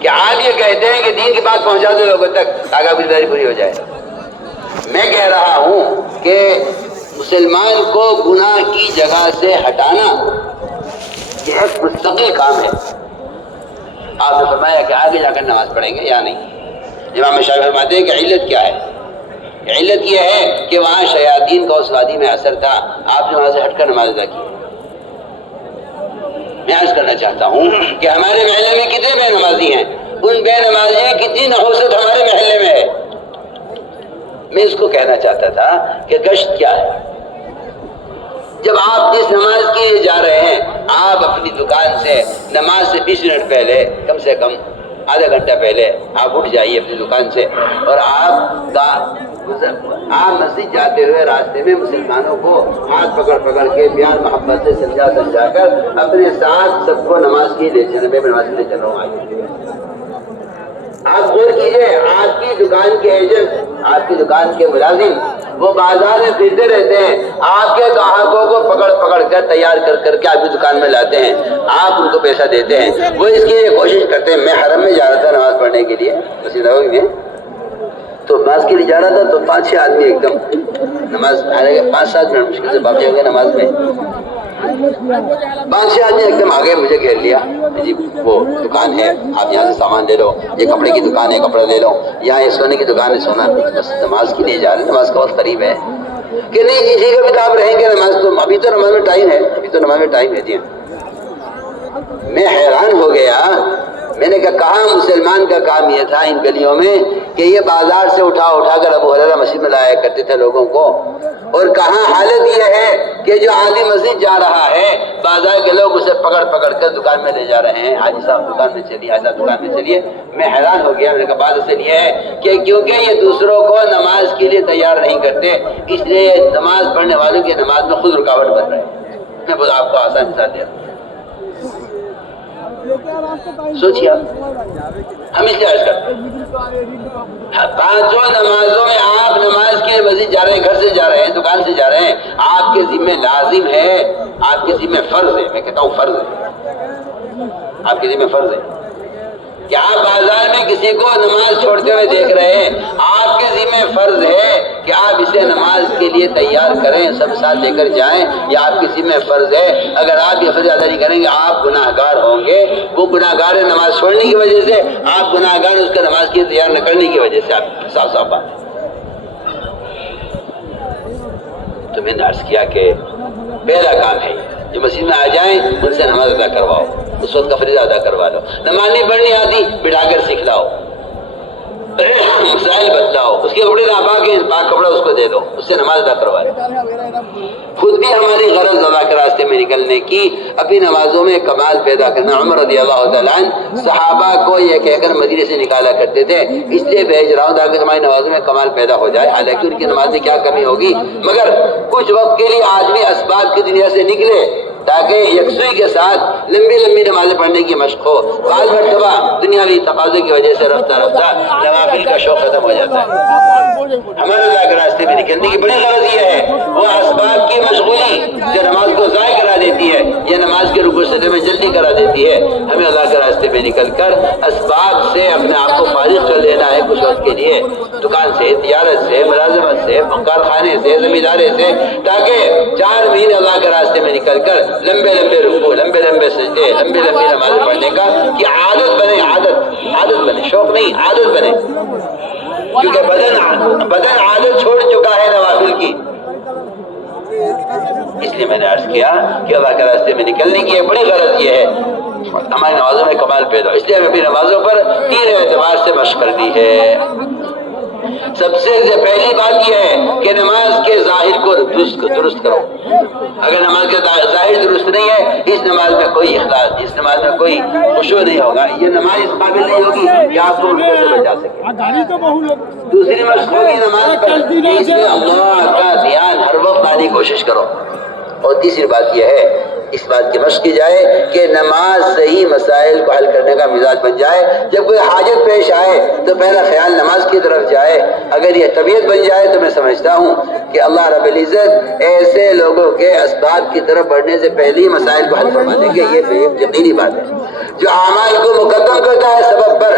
کہ آپ یہ کہتے ہیں کہ دین کی بات پہنچا دو لوگوں تک تاکہ آپ کی ذمہ داری پوری ہو جائے. میں کہہ رہا ہوں کہ مسلمان کو گناہ کی جگہ سے ہٹانا یہ ایک مستقل کام ہے. آپ نے فرمایا کہ آگے جا کر نماز پڑھیں گے یا نہیں. امام شافعی فرماتے ہیں کہ علت کیا ہے؟ علت یہ ہے کہ وہاں شیاطین کا اس وادی میں اثر تھا، آپ نے وہاں سے ہٹ کر نماز ادا کی. میں عرض کرنا چاہتا ہوں کہ ہمارے محلے میں کتنے بے نمازی ہیں، ان بے نمازی کی کتنی نحوست ہمارے محلے میں ہے. میں اس کو کہنا چاہتا تھا کہ گشت کیا ہے. جب آپ جس نماز کے لیے جا رہے ہیں، آپ اپنی دکان سے نماز سے 20 منٹ پہلے، کم سے کم آدھا گھنٹہ پہلے آپ اٹھ جائیے اپنی دکان سے، اور آپ مسجد جاتے ہوئے راستے میں مسلمانوں کو ہاتھ پکڑ پکڑ کے پیار محبت سے سمجھا کر اپنے ساتھ سب کو نماز کے لیے چلے. میں نماز کے لیے چل رہا ہوں. آگے آپ غور کیجئے، آپ کی دکان کے ایجنٹ، آپ کی دکان کے ملازم وہ بازار میں پھرتے رہتے ہیں، آپ کے گاہکوں کو پکڑ پکڑ کر تیار کر کے آپ کی دکان میں لاتے ہیں، آپ ان کو پیسہ دیتے ہیں. وہ اس کی کوشش کرتے ہیں. میں حرم میں جا رہا تھا نماز پڑھنے کے لیے مسجد نبوی میں، تو نماز کے لیے جا رہا تھا تو 5-6 آدمی ایک دم نماز، 5-7 منٹ مشکل سے باقی ہو گئے نماز میں. 5-6 آدمی ایک دم آگے مجھے گھیر لیا. جی وہ دکان ہے، آپ یہاں سے سامان لے لو. یہ کپڑے کی دکان ہے، کپڑا لے لو. یہاں یہ سونے کی دکان ہے، سونا. بس نماز کے لیے جا رہے ہیں، نماز کا وقت قریب ہے. کہ نہیں جی ٹھیک ہے، آپ رہیں گے نماز تو ابھی تو نماز میں ٹائم ہے، ابھی تو نماز میں ٹائم ہے. جی میں حیران ہو گیا. میں نے کہا مسلمان کا کام یہ تھا ان گلیوں میں کہ یہ بازار سے اٹھا کر ابو ہریرہ مسجد میں لایا کرتے تھے لوگوں کو. اور کہاں حالت یہ ہے کہ جو آدمی مسجد جا رہا ہے، بازار کے لوگ اسے پکڑ پکڑ کر دکان میں لے جا رہے ہیں. حاجی صاحب دکان میں چلیے، حاجی صاحب دکان میں چلیے. میں حیران ہو گیا. میں نے کہا بات اصل یہ ہے کہ کیونکہ یہ دوسروں کو نماز کے لیے تیار نہیں کرتے، اس لیے نماز پڑھنے والوں کی نماز میں خود رکاوٹ بن رہے ہیں. میں بس آپ کو آسان مثال دیا. سوچیے ہم اس لیے عرض کرتے ہیں 5 نمازوں میں آپ نماز کے مسجد جا رہے ہیں، گھر سے جا رہے ہیں، دکان سے جا رہے ہیں، آپ کے ذمہ لازم ہے، آپ کے ذمہ فرض ہے. میں کہتا ہوں فرض ہے، آپ کے ذمہ فرض ہے کہ آپ بازار میں کسی کو نماز چھوڑتے ہوئے دیکھ رہے ہیں، آپ کے ذمہ فرض ہے کہ آپ اسے نماز کے لیے تیار کریں، سب ساتھ لے کر جائیں. یہ آپ کے ذمہ فرض ہے. اگر آپ یہ فرض ادا نہیں کریں گے آپ گناہ گار ہوں گے. وہ گناہ گار ہے نماز چھوڑنے کی وجہ سے، آپ گناہ گار اس کا نماز کے لیے تیار نہ کرنے کی وجہ سے. آپ صاف صاف بات. تو میں نے عرض کیا کہ پہلا کام ہے جو مسجد میں آ جائیں ان سے نماز ادا کرواؤ، اس وقت کا فریضہ ادا کروا لو. نماز نہیں پڑھنی آتی بٹھا کر سکھلاؤ، مسائل بتلاؤ. اس کے کپڑے ناپاک ہیں، پاک کپڑا اس کو دے دو، اس سے نماز ادا کروا لو. خود بھی ہماری غرض اللہ کے راستے میں نکلنے کی، اپنی نمازوں میں کمال پیدا کرنا. عمر رضی اللہ تعالیٰ عنہ صحابہ کو یہ کہہ کر مدینے سے نکالا کرتے تھے، اس لیے بھیج رہا ہوں تاکہ تمہاری نمازوں میں کمال پیدا ہو جائے. حالانکہ ان کی نماز میں کیا کمی ہوگی، مگر کچھ وقت کے لیے آدمی اسباب کی دنیا سے نکلے تاکہ یکسوئی کے ساتھ لمبی نمازیں پڑھنے کی مشق ہو. بعض مرتبہ دنیاوی تقاضے کی وجہ سے رفتہ نوافل کا شوق ختم ہو جاتا ہے. ہمارے اللہ کے راستے میں نکلنے کی بڑی غرض یہ ہے، وہ اسباب کی مشغولی جو نماز کو ضائع کرا دیتی ہے یا نماز کے رکوع سجدے میں جلدی کرا دیتی ہے. ہمیں اللہ کے راستے میں نکل کر اسباب سے اپنے آپ کو فارغ کر لینا ہے کچھ وقت کے لیے، دکان سے، تجارت سے، ملازمت سے، کارخانے سے، زمینداری سے، تاکہ 4 مہینے اللہ کے راستے میں نکل کر لمبے رکوع، لمبے سجدے، لمبی نمازیں پڑھنے کا کہ عادت بنے. عادت بنے، شوق نہیں، عادت بنے. کیونکہ بدن عادت چھوڑ چکا ہے نوافل کی. اس لیے میں نے عرض کیا کہ اللہ کے راستے میں نکلنے کی بڑی غرض یہ ہے ہماری نمازوں میں کمال پیدا ہو. اس لیے ہمیں اپنی نمازوں پر 3 اعتبار سے مشق کرنی ہے. سب سے پہلی بات یہ ہے کہ نماز کے ظاہر کو درست کرو. اگر نماز کا ظاہر درست نہیں ہے، اس نماز میں کوئی اخلاص، اس نماز میں کوئی خشوع نہیں ہوگا. یہ نماز اس قابل نہیں ہوگی کہ آپ کو الٹے سے بچا سکے. دوسری مشق ہوگی نماز پر، اس میں اللہ کا دھیان ہر وقت لانے کی کوشش کرو. اور تیسری بات یہ ہے اس بات کی مشق کی جائے کہ نماز صحیح مسائل کو حل کرنے کا مزاج بن جائے. جب کوئی حاجت پیش آئے تو پہلا خیال نماز کی طرف جائے. اگر یہ طبیعت بن جائے تو میں سمجھتا ہوں کہ اللہ رب العزت ایسے لوگوں کے اسباب کی طرف بڑھنے سے پہلے ہی مسائل کو حل فرما دیں گے. یہ یقینی بات ہے. جو اعمال کو مقدم کرتا ہے سبب پر،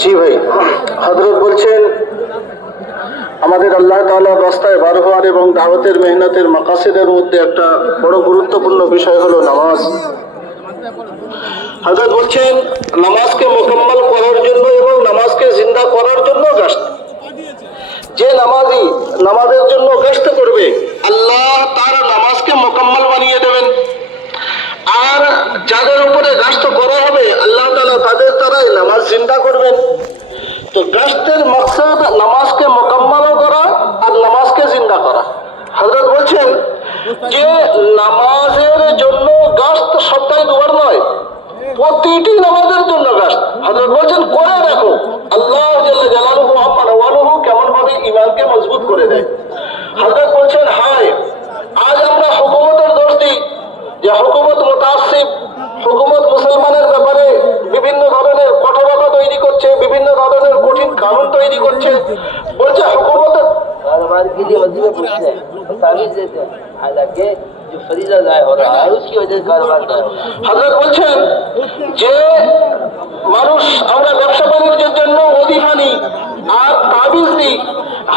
জি ভাই, হযরত বলছেন আমাদের আল্লাহ তাআলা রাস্তায় বার হওয়ার এবং দাওয়াতের মেহনতের মাকাসিদের মধ্যে একটা বড় গুরুত্বপূর্ণ বিষয় হলো নামাজ। হযরত বলছেন নামাজকে মুকম্মল করার জন্য এবং নামাজকে জিন্দা করার জন্য গাস্ত। যে নামাজি নামাজের জন্য গাস্ত করবে, আল্লাহ তার নামাজকে মুকম্মল বানিয়ে দেবেন। আর যাদের উপরে গাস্ত করা হবে, আল্লাহ তাআলা তাদের দ্বারাই নামাজ জিন্দা করবেন। তো গাস্তের মকসদ নামাজকে মুকম্মল করা আর নামাজকে জিন্দা করা। হযরত বলছেন যে নামাজের জন্য গাস্ত সপ্তাহে দুবার নয়, প্রতিটি নামাজের জন্য গাস্ত। হযরত বলছেন করে দেখো আল্লাহ জাল্লা জালালুহু আম্মা নওয়ালুহু কেমন ভাবে ঈমানকে মজবুত করে দেয়। হযরত বলছেন হায়, আজ আমরা হুকুমতের দোষ দিই যে হুকুমত মুতাআসসিব, হুকুমত মুসলমানের ব্যাপারে বিভিন্ন ধরনের কঠোরতা তৈরি করছে, বিভিন্ন ধরনের কঠিন কানুন তৈরি করছে। বলছে হুকুমতের হযরত বলছেন যে মানুষ আমরা ব্যবসা বাণিজ্যের জন্য ওজিফা নিই আর তাবিজ দিই,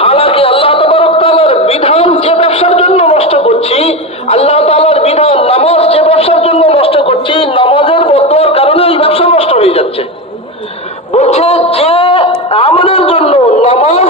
হালাকি আল্লাহ তাবারক তাআলার বিধান যে ব্যবসার জন্য নষ্ট করছি, আল্লাহ তাআলার বিধান নামাজ যে ব্যবসার জন্য নষ্ট করছি, নামাজের বদদুয়ার কারণে এই ব্যবসা নষ্ট হয়ে যাচ্ছে। বলছে যে আমলের জন্য নামাজ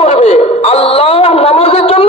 করবে, আল্লাহ নামাজের জন্য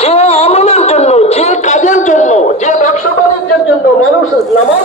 যে আমলের জন্য, যে কাজের জন্য, যে ব্যবসা বাণিজ্যের জন্য মানুষ নামাজ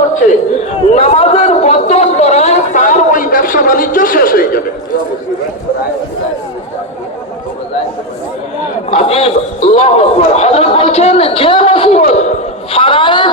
করছে, নামাজের বদদুয়ার দ্বারা তার ওই ব্যবসা বাণিজ্য শেষ হয়ে যাবে। আজীব, আল্লাহু আকবার। হযরত বলছেন যে মুসিবত ফরায়েজ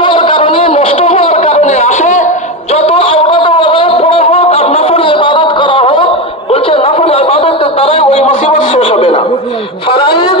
হওয়ার কারণে, নষ্ট হওয়ার কারণে আসে, যত আওরাত ওয়াজিব পড়া হোক আর নফল ইবাদত করা হোক, বলছে নফল ইবাদতের দ্বারা ওই মুসিবত শেষ হবে না। ফরায়েজ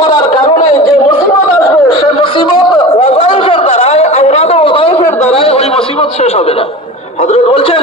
করার কারণে যে মুসিবত আসবে, সে মুসিবত ওয়াজিবের দ্বারা, আওরাত ওয়াজিবের দ্বারা ওই মুসিবত শেষ হবে না। হযরত বলছেন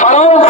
ফরায়েজ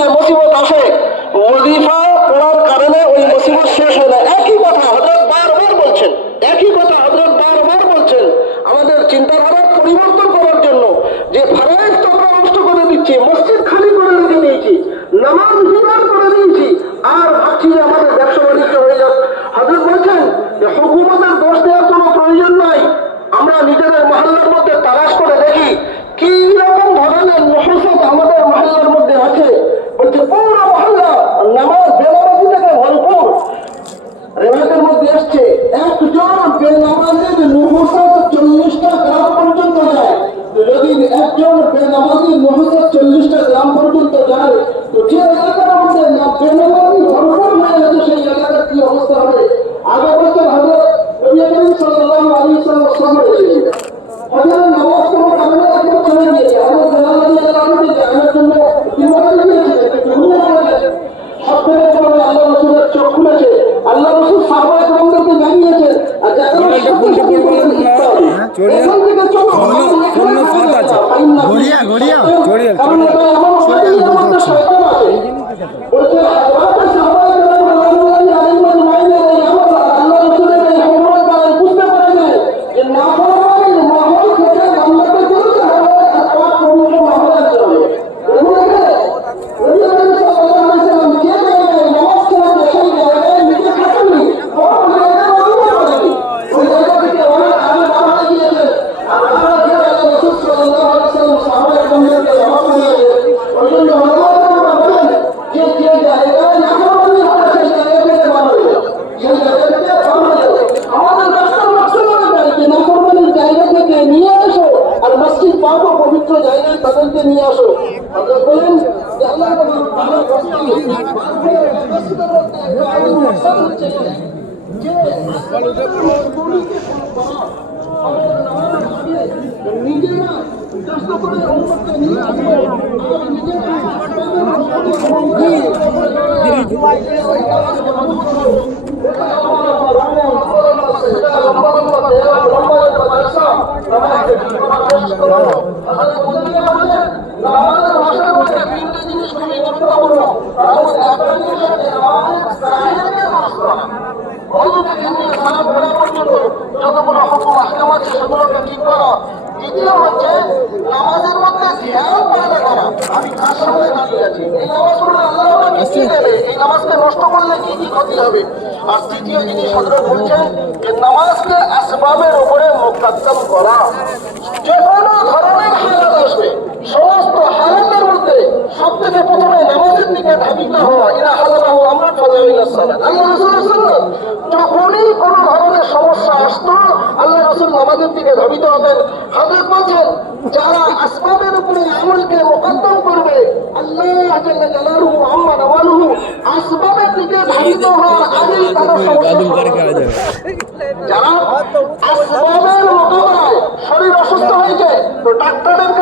যে মুসিবত আসে, ওজিফা পড়ার কারণে ওই মুসিবত শেষ হয় না। একই কথা হযরত বারবার বলছেন, একই কথা হযরত বারবার বলছেন আমাদের চিন্তাধারা পরিবর্তন করার জন্য, যে ফরায়েজ তো আমরা নষ্ট করে দিচ্ছি, মসজিদ খালি করে রেখে দিয়েছি, নামাজ বিদার করে দিয়েছি, আর ভাবছি যে আমাদের ব্যবসা বাণিজ্য হয়ে যাক। হযরত বলছেন যে হুকুমতের দোষ দেওয়ার কোনো প্রয়োজন নাই। আমরা নিজেদের মহল্লার মধ্যে তালাশ করে দেখি কি রকম ধরনের নুহুসত আমাদের মহল্লার মধ্যে আছে। বলছে পুরো মহল্লা নামাজ বেনামাজি থেকে ভরপুর। রেওয়াতের মধ্যে আসছে একজন বেনামাজির নুহুসত 40টা গ্রাম পর্যন্ত যায়। যদি একজন বেনামাজির নুহুসত 40টা গ্রাম পর্যন্ত যায়, তো যে এলাকার মধ্যে বেনামাজি ভরপুর হয়ে গেছে সেই এলাকার কি অবস্থা হবে? আগে বলছেন হযরত নবী করিম সাল্লাল্লাহু আলাইহি ওয়াসাল্লাম এসেছিলেন। হযরত নামাজ পড়ার কারণে একদম চলে গিয়েছে, হযরত বেলাল রাদিয়াল্লাহু আনহু জানার জন্য দিওয়ানা দিয়েছিলেন, ঘুমিয়ে পড়েছেন। সবথেকে বড় আল্লাহ রাসূলের চোখ খুলেছে, আল্লাহ রাসূল সাহাবায়ে কেরামদেরকে জানিয়েছেন, আর যারা এখান থেকে চলো গড়িয়া কারণ এটা এমন হয় আমাদের শয়তান তাদেরকে নিয়ে আসো। হযরত বলেন যে আল্লাহ তাআলা মসজিদের মধ্যে একটা আলাদা মাকসাদ হচ্ছে যে মসজিদকে শুরু করা। আমাদের নামাজের আগে নিজেরা কষ্ট করে উম্মতকে নিয়ে আসবো আর নিজেরা যতগুলো হুকুম আহকাম আছে সেগুলোকে ঠিক করা। দ্বিতীয় হচ্ছে নামাজের মধ্যে ধ্যান পয়দা করা। আমি কার সামনে দাঁড়িয়ে আছি, এই নামাজ পড়লে আল্লাহ আমাকে কি দেবে, এই নামাজকে নষ্ট করলে কি কি ক্ষতি হবে। আর তৃতীয় জিনিস হযরত বলছেন যে নামাজকে আসবাবের উপরে মুকদ্দম করা। যে কোনো ধরনের হালাত আসবে, সমস্ত হালাতের মধ্যে সব থেকে প্রথমে নামাজের দিকে ধাবিত হওয়া। ইলা হালাহু আমরুন ফাজাইলা সালাত। আল্লাহ রাসূল সাল্লাল্লাহু যখনই কোনো ধরনের সমস্যা আসতো আল্লাহ রাসূল নামাজের দিকে ধাবিত হতেন। হযরত বলছেন যারা আসবাবের উপরে আমলকে মুকদ্দম করবে, আল্লাহ জাল্লা জালালুহু আম্মা নাওয়ালুহু আসবাবের দিকে ধাবিত হওয়ার আগেই তাদের সমস্যা। যারা আসবাবের মোকাবেলায় শরীর অসুস্থ হয়েছে তো ডাক্তারের